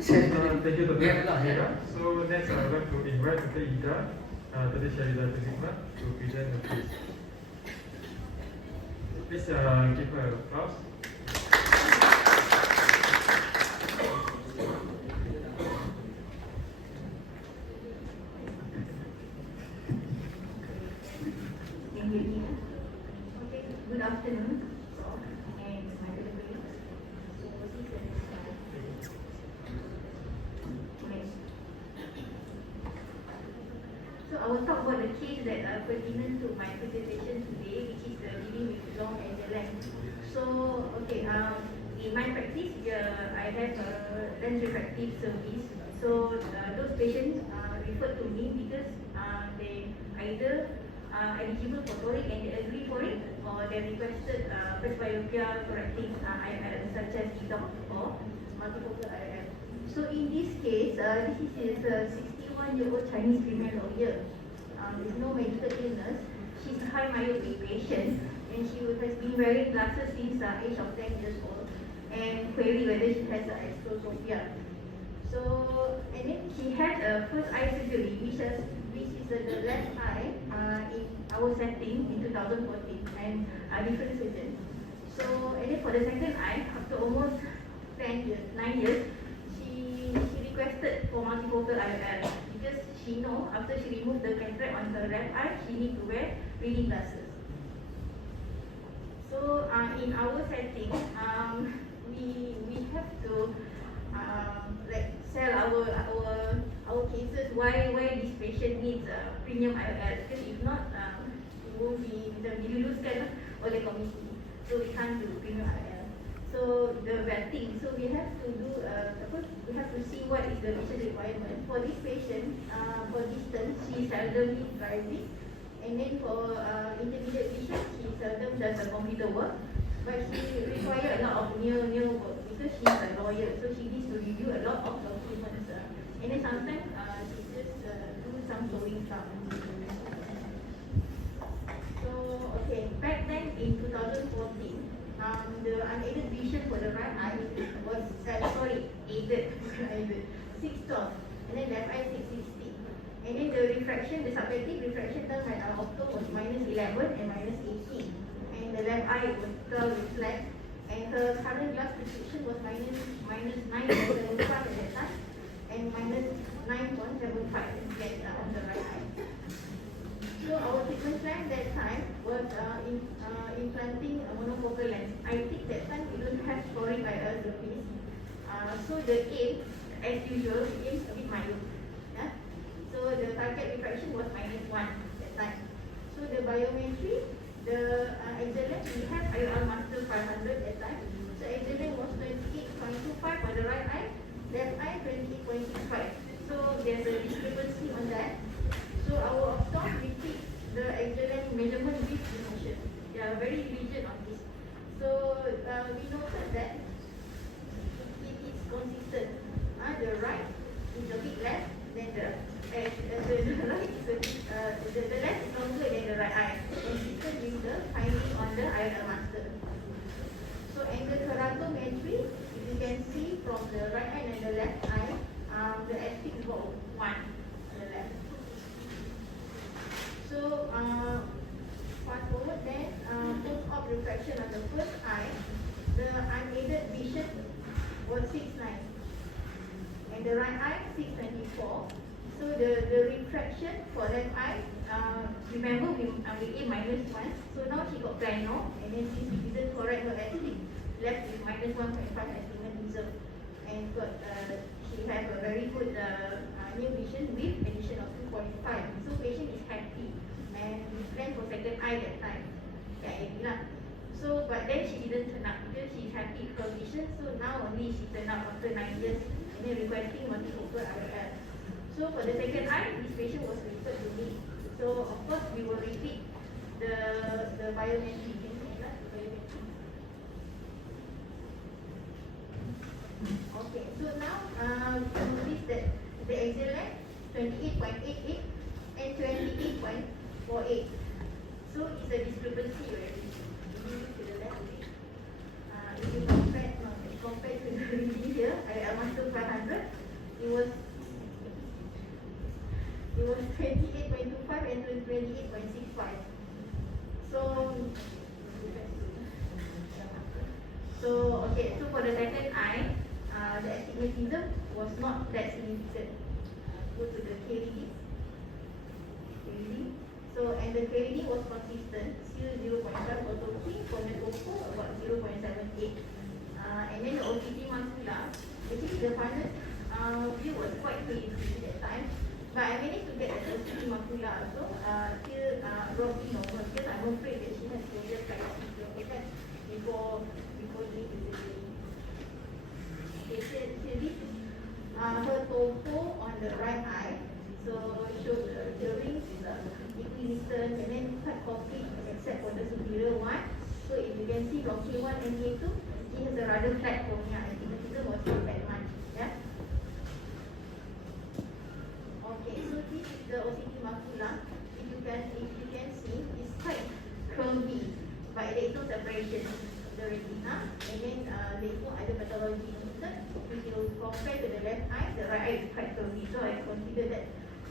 Thank you, Dr. Ida. So next, I would like to invite Dr. Ida, Dr. Syahida Hikmat to present the case. Please give her applause. Thank you. Okay, good afternoon. And my delivery. So I will talk about the case that are pertinent to my presentation today, which is dealing with long Angeline. So, okay, in my practice, I have a lens refractive service. So those patients referred to me because they either are eligible for toric and they agree for it, or they requested presbyopia correcting IRL such as EDOC or multifocal IRL. So in this case, this is a 61-year-old Chinese female lawyer with no medical illness. She's a high myopic patient and she has been wearing glasses since the age of 10 years old and query whether she has exprosopia. So, and then she had a first eye surgery, which is the left eye in our setting in 2014 and a different surgeon. So, and then for the second eye, after almost 9 years, she requested for multifocal IOL because she know after she removed the cataract on her left eye, she need to wear reading glasses. So in our setting, we have to like sell our cases why this patient needs a premium IOL, because if not, it won't be diluluskan oleh komisi. So we can't do premium IOL. So the vetting, so we have to do we have to see what is the patient requirement. For this patient, for distance, she seldomly driving, and then for intermediate vision, she seldom does a computer work, but she require a lot of near work because she's a lawyer, so she needs to review a lot of documents, and then sometimes she just do some sewing stuff. So okay, back then in 2014. The unaided vision for the right eye was, aided, 612, and then left eye 660. And then the refraction, the subjective refraction term by our opto was -11 and -18. And the left eye was 12 reflect, and her current glass prescription was -9.75 at that time, and -9.75 on the right eye. So our treatment plan that time was implanting a monofocal lens. I think that time we don't have toric IOL surface. So the aim, as usual, the aim is a bit mild. Yeah? So the target refraction was -1 that time. So the biometry, the Exelens, we have IOL Master 500 that time. So Exelens was 28.25 for the right eye, left eye 20.65. So there's a discrepancy on that. So our optom repeat the Exelens measurement with emotion. They are very rigid on this. So we noted that it is consistent. The right is a bit less than the right is the left is longer than the right eye. Consistent with the finding on the IOL master. So angle keratometry, if you can see from the right eye and the left eye, the aspect is about 1 on the left. So fast forward then, post-op refraction on the first eye, the unaided vision was 6.9, and the right eye 6.24. So the refraction for left eye, remember we aim -1. So now she got plano, and then since we didn't correct her estimate, left with -1.5 estimate reserve, and got she have a very good near vision with addition of 2.5. So patient is happy, and we planned for second eye that time. So but then she didn't turn up because she's happy with her vision. So now only she turned up after 9 years and then requesting multifocal IOL. So for the second eye, this patient was referred to me. So of course we will repeat the biometry. Okay, so now we can notice that the Exelens 28.88 and 28.48. So it's a discrepancy already. To the left, if you compare to the reading here, I master 500. it was 28.25 and 28.65. So okay, so for the second eye, the astigmatism was not that significant. Go to the K reading. So, and the K reading was consistent, still 0.5 for Toki, for the Topo about 0.78. And then the OCT macula, basically the finest view was quite hazy that time. But I managed to get the OCT macula also, still roughly normal, because I'm afraid that she has closure side before doing the surgery. Okay, so this is her topo on the right eye. So show the rings equidistant and then quite complete except for the superior one. So if you can see from K1 and K2, it has a rather flat cornea. Astigmatism was not that much. Yeah. Okay, so this is the OCT macula. If you can see, it's quite curvy, but there is no separation of the retina, and then there is no other pathology noted. If you compare to the left eye, the right eye is quite curvy. So I consider that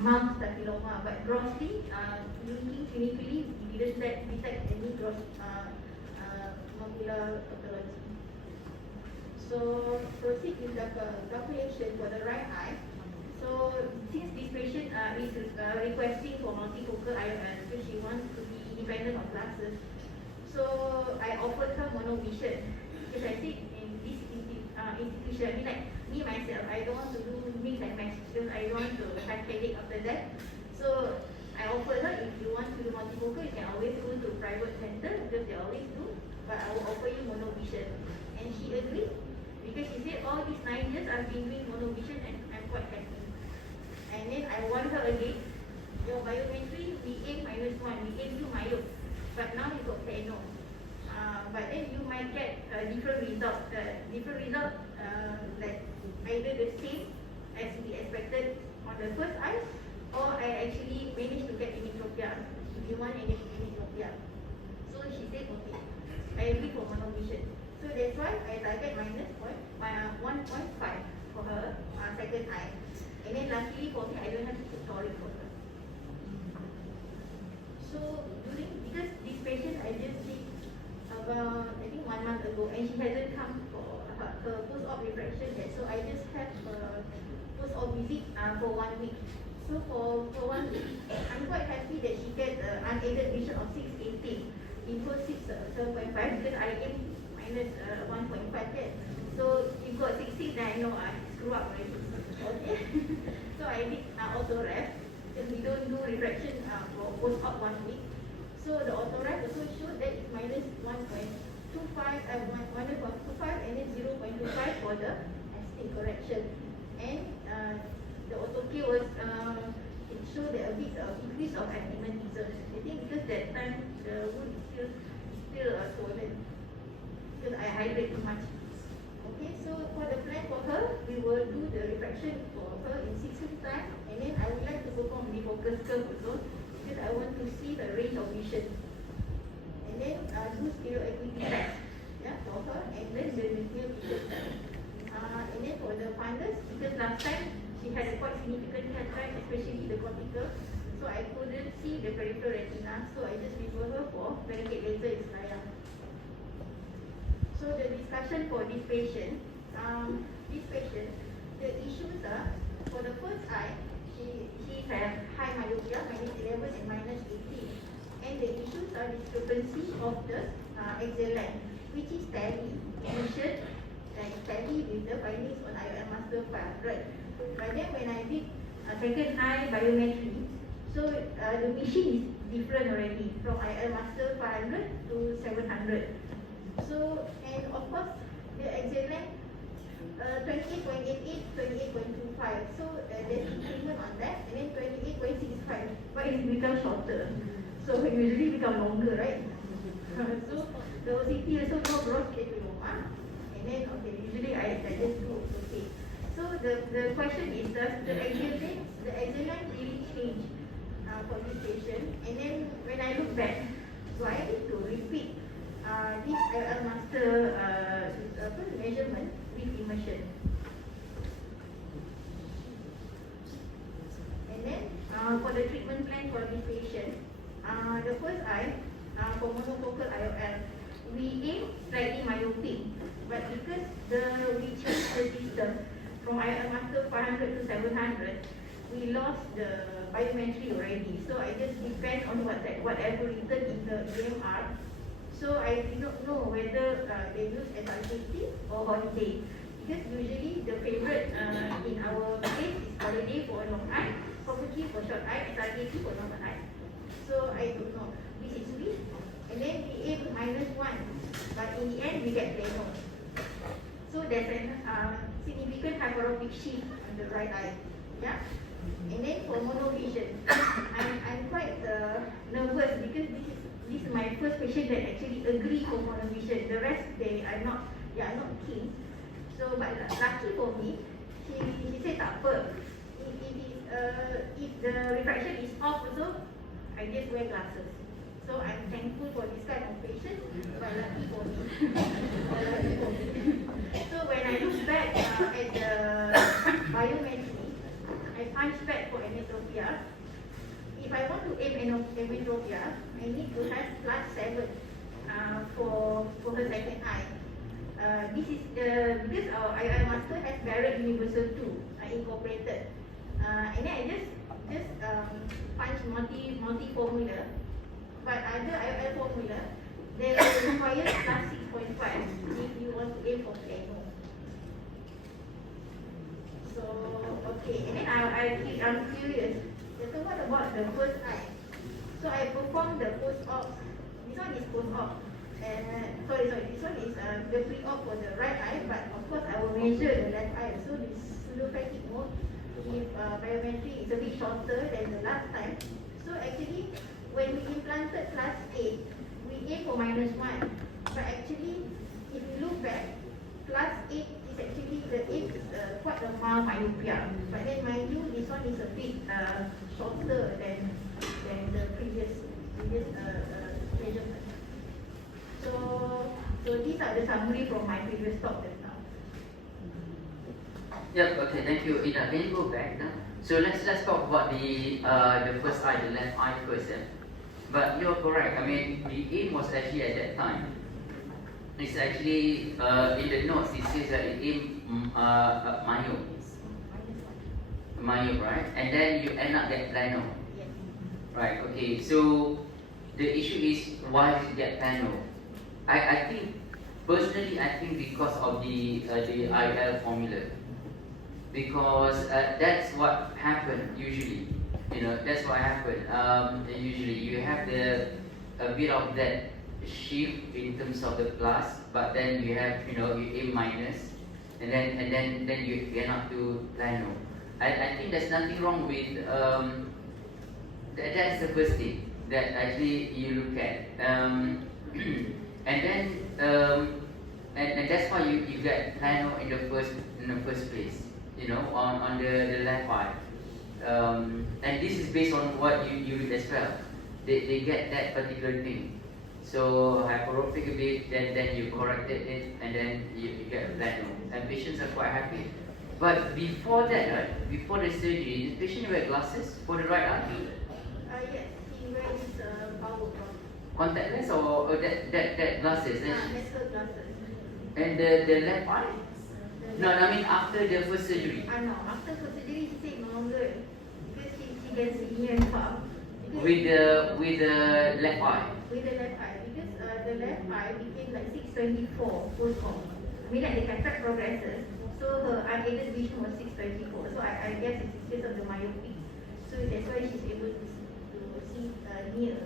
mild staphylomas, but grossly, looking clinically, we didn't detect any gross macular pathology. So proceed with the calculation for the right eye. So since this patient is requesting for multifocal IOL, because she wants to be independent of glasses, so I offered her monovision. Because I said in this institution, I mean like me myself, I don't want to do mix and match because I don't want to have headache after that. So I offered her, if you want to do multifocal, you can always go to private center because they always do. But I will offer you monovision, and she agreed because she said all these 9 years I've been doing monovision and I'm quite happy. And then I warned her again, your biometry we aim -1, we aim you myope, but now you got plano. But then you might get a different result. Like either the same as we expected on the first eye, or I actually managed to get emmetropia. If you want any emmetropia, so she said okay, I agree for monovision. So that's why I target -1.5 for her second eye, and then lastly for me I don't have to put toric for her. So because this patient I just did about I think 1 month ago, and she hasn't come for her post-op refraction yet. So I just have a post-op visit for 1 week. So for 1 week, I'm quite happy that she gets unaided vision of 680 in first 7.5 because I aim -1.5 yet. So you got 6.6, then I know I screw up already. Okay. So I did auto-ref because we don't do refraction for post-op 1 week. So the auto-ref also showed that it's -1.25, 1.25 and then 0.25 for the astig correction. And the auto-K was, it showed that a bit of increase of astigmatism. I think because that time the wound is still swollen because I hydrate too much. Okay, so for the plan for her, we will do the refraction for her in 6 weeks time, and then I would like to perform the focus curve also because I want to see the range of vision. And then do stereo acuity test, yeah, for her, and then the nuclear vision test. And then for the fundus, because last time she had a quite significant cataract, especially the cortical, so I couldn't see the peripheral retina, so I just refer her for Renegade laser in Selayang. So the discussion for this patient, the issues are, for the first eye, she has high myopia, -11 and -18. And the issues are discrepancy of the axial length, which is tally, mentioned, like tally with the findings on IOL Master 500. But then when I did second eye biometry, so the machine is different already from IOL Master 500 to 700. So, and of course, the axial length 28.88, 28.25. So there's improvement on that, and then 28.65, but it's become shorter. So usually become longer, right? So the OCT also no gross capilloma, and then okay, usually I just do okay. So the question is, does the axial length really change for this patient? And then when I look back, so I need to repeat this IOL Master measurement with immersion. plan for this patient. The first eye, for monofocal IOL, we aim slightly myopic, but because we changed the system from IOL master 500 to 700, we lost the biometry already. So I just depend on whatever written in the EMR. So I do not know whether they use SRKT or holiday. Because usually the favorite in our case is holiday for a long eye, property for short eye, SRKT for normal eye. So I don't know. This is we. And then we aim -1. But in the end we get plano. So there's a significant hyperopic shift on the right eye. Yeah. And then for monovision, I'm quite nervous because this is my first patient that actually agree for monovision. The rest they are not keen. So but lucky for me, she said tak apa. If the refraction is off also, I just wear glasses. So I'm thankful for this kind of patient, but lucky for me. So when I look back at the biometry, I punch back for ametropia. If I want to aim ametropia, I need to have +7 for her second eye. This is because our IOL master has Barrett Universal 2 incorporated, and then I just punch multi formula. But other IOL formula, they require +6.5 if you want to aim for plano. So okay, and then I'm curious. So what about the first eye? So I performed the post-op. This one is post-op. Sorry. This one is the pre-op for the right eye. But of course, I will measure the left eye. So this pseudophakic mode, if biometry is a bit shorter than the last time. So actually, when we implanted +8, we aim for -1. But actually, if you look back, +8 is actually the 8 is quite a mild myopia. But then mind you, this one is a bit shorter than the previous measurement. So these are the summary from my previous talk just now. Yep. Okay. Thank you, Ida. Can you go back now? So let's talk about the first eye, the left eye first. Yeah? But you're correct. I mean, the aim was actually at that time. It's actually in the notes. It says that it aim myope, right? And then you end up get plano. Yes. Right. Okay. So the issue is why did you get plano? I think personally, I think because of the IL formula. Because that's what happened usually. You know, that's what happened. Usually, you have a bit of that shift in terms of the plus, but then you have you aim minus, and then you end up to plano. I think there's nothing wrong with that's the first thing that actually you look at, and then and that's why you get plano in the first place. On the left eye. And this is based on what you read as well. They get that particular thing. So hyperopic a bit, then you corrected it, and then you get plano. And patients are quite happy. But before that, right, before the surgery, the patient wear glasses for the right eye? Yes, he wears power contact lens or that glasses? That's her glasses. And the left eye? No, I mean after the first surgery. No, after first surgery she said no good because she can see near and far. With the left eye. With the left eye, because the left eye became like 624 post-op. I mean, like the cataract progresses, so her unaided vision was 624. So I guess it's because of the myopia. So that's why she's able to see near.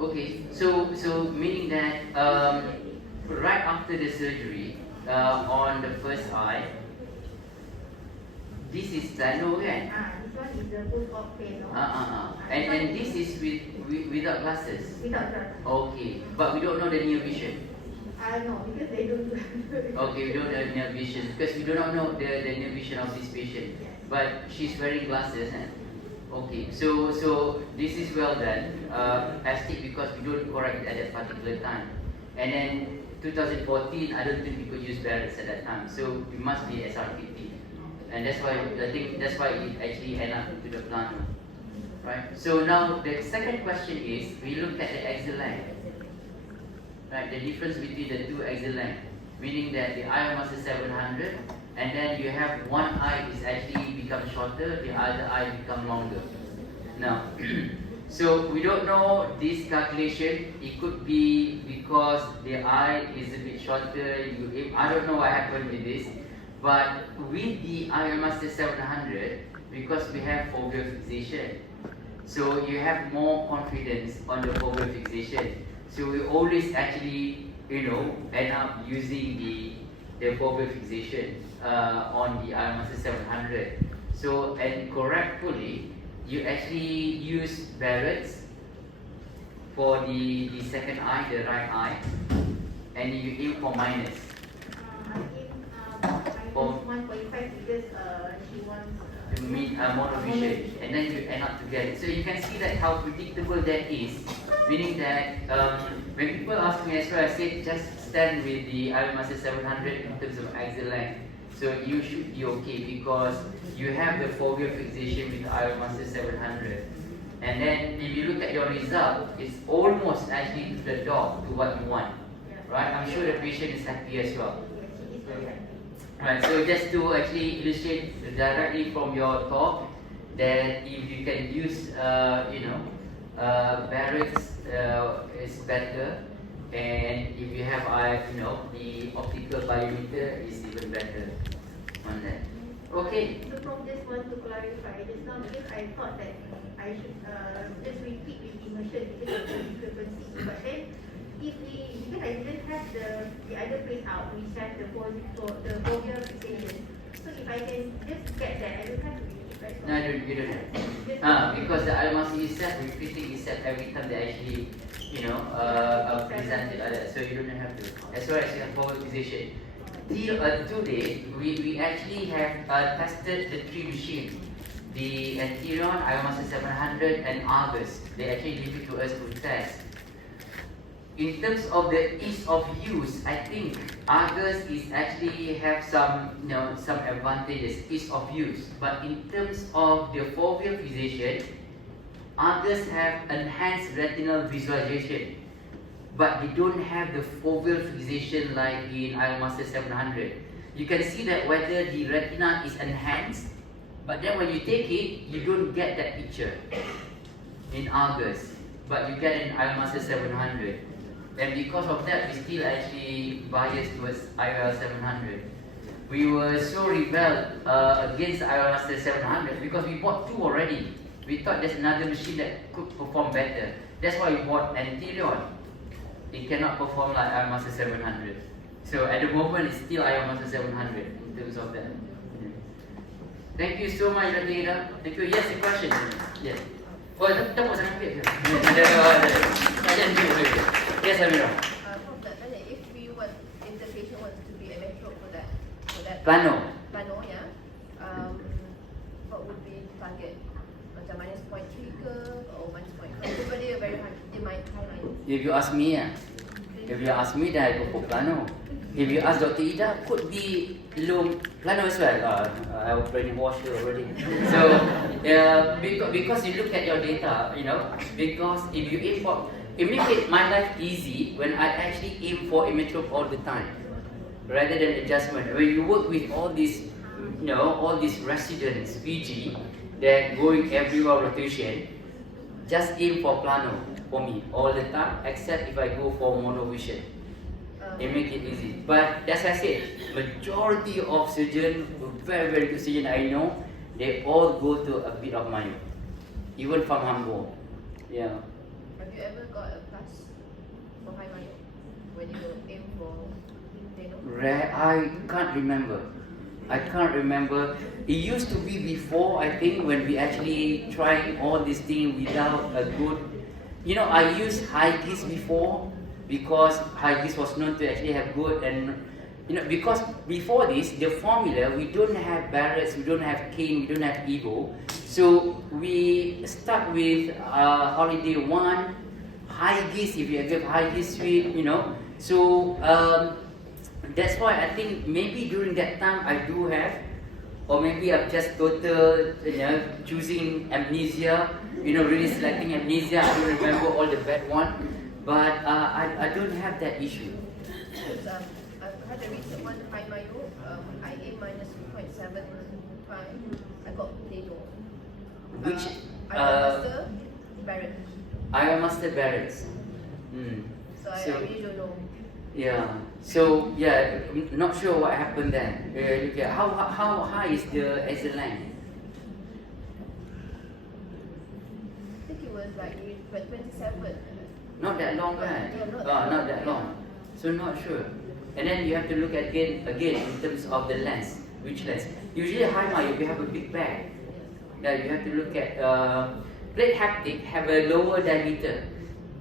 Okay, so meaning that right after the surgery, on the first eye, this is plano kan? This one is the post-op plano. And this is without glasses? Without glasses. Okay, but we don't know the near vision? No, because they don't do Okay, we don't know the near vision, because we do not know the near vision of this patient. Yes. But she's wearing glasses, eh? Okay, so this is well done. Astig because we don't correct at that particular time. And then 2014, I don't think we could use Barrett's at that time. So it must be SRKT. And that's why I think that's why it actually ended up to the plano. right? So now the second question is, we look at the axle length, right? The difference between the two axle length, meaning that the Iron Master 700, and then you have one eye is actually become shorter, the other eye become longer. Now, so we don't know this calculation. It could be because the eye is a bit shorter. I don't know what happened with this, but with the Iron Master 700, because we have foveal fixation, so you have more confidence on the foveal fixation. So we always actually, end up using the foveal fixation on the Iron Master 700. So, and correctly, you actually use Barrett's for the second eye, the right eye, and you aim for minus. I aim minus 1.5 because she wants To meet monovision, and then you end up together. So you can see that how predictable that is, meaning that when people ask me as well, I say just stand with the Iron Master 700 in terms of axle length. So you should be okay because you have the foveal fixation with the Iron Master 700. And then if you look at your result, it's almost actually to the dot to what you want. Right? I'm sure the patient is happy as well. she is very happy. Right, so just to actually illustrate directly from your talk, that if you can use, Barrett's is better, and if you have, the optical biometer is even better on that. Okay. So from just want to clarify, just now because I thought that I should just repeat with immersion because of the discrepancy, but then because I didn't have the other place out, which has the foveal fixation. So if I can just get that, I don't have to repeat, right? No, you don't have. Because the Iron Master itself, repeating itself every time they actually, present it, so you don't have to. As well as you have foveal fixation. Till today, we actually have tested the three machines. The Anterion, Iron Master 700 and Argus. They actually leave it to us to test. In terms of the ease of use, I think Argus is actually have some advantages, ease of use. But in terms of the foveal fixation, Argus have enhanced retinal visualization, but they don't have the foveal fixation like in Iron Master 700. You can see that whether the retina is enhanced, but then when you take it, you don't get that picture in Argus, but you get in Iron Master 700. And because of that, we still actually biased towards IOL 700. We were so rebelled against IOL Master 700 because we bought two already. We thought there's another machine that could perform better. That's why we bought Anterion. It cannot perform like IOL Master 700. So at the moment, it's still IOL Master 700 in terms of that. Yeah. Thank you so much, Dr. Ida. Thank you. Yes, a question. Yes. Oh, tak mau saya ambil je. Yes, Amira. From that, if we want, if the patient wants to be a metro for that Plano. yeah, what would be the target? Macam -0.3 ke or -0.5? Everybody are very hard in my timeline. If you ask me, then I go for Plano. If you ask Dr. Ida, could be low Plano as well. I was brainwashed already. So, because you look at your data, because if you aim for, it makes it my life easy when I actually aim for immetrope all the time, rather than adjustment. When you work with all these, all these residents, PG, that going everywhere rotation, just aim for Plano for me all the time, except if I go for monovision. It make it easy. But as I said, majority of surgeons, very, very good surgeons I know, they all go to a bit of myo. Even from Hamburg. Yeah. Have you ever got a plus for high myo when you aim for I can't remember. It used to be before, I think, when we actually tried all these things without a good, I used high GIS before, because high GIS was known to actually have good, and because before this, the formula, we don't have Barrett's, we don't have Kane, we don't have Evo, so we start with Holiday 1, high GIS, if you give high GIS suite, so that's why I think maybe during that time I do have, or maybe I'm just total, choosing amnesia, really selecting amnesia. I don't remember all the bad one, but I don't have that issue. Because, I've had a recent one, High Mayo, IA minus 2.75. I got potato. Which I got master, Barrett. I Master Barretts. So I really don't know. Yeah. So yeah, I'm not sure what happened then. How high is the exit length? I think it was like 27. Not that long, right? Yeah, not that Not long. that long. So not sure. And then you have to look again in terms of the lens. Which lens? Usually high Mayo, you have a big bag. Yeah, you have to look at plate haptic have a lower diameter.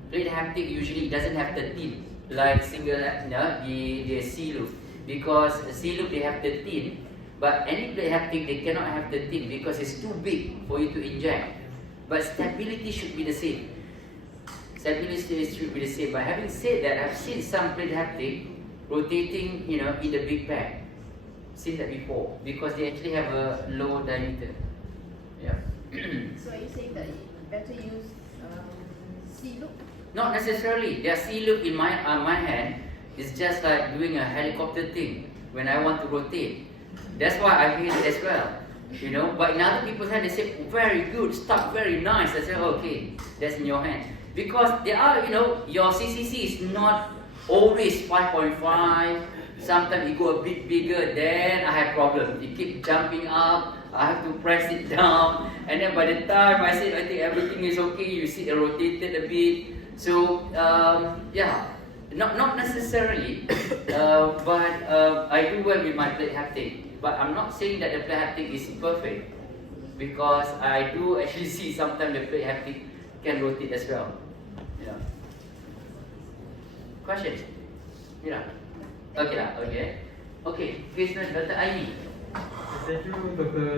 Plate haptic usually doesn't have the tin like single the C loop, because C loop they have the tin, but any plate haptic they cannot have the tin because it's too big for you to inject. But stability should be the same. Stability should be the same. But having said that, I've seen some plate haptic rotating, in the big bag. Seen that before because they actually have a low diameter. Yeah. So are you saying that you better use C loop? Not necessarily. Their C loop in my hand is just like doing a helicopter thing when I want to rotate. That's why I hate it as well. But in other people's hand they say, oh, very good, stuck very nice. I say, okay, that's in your hand. Because there are, your CCC is not always 5.5. Sometimes it go a bit bigger, then I have problem. It keep jumping up, I have to press it down, and then by the time I say I think everything is okay, you see it rotated a bit. So not necessarily, but I do well with my plate haptic. But I'm not saying that the plate haptic is perfect, because I do actually see sometimes the plate haptic can rotate as well. Yeah. Questions? Yeah. Okay lah. Okay. Okay. Question Dr. Aini. Thank you, Dr.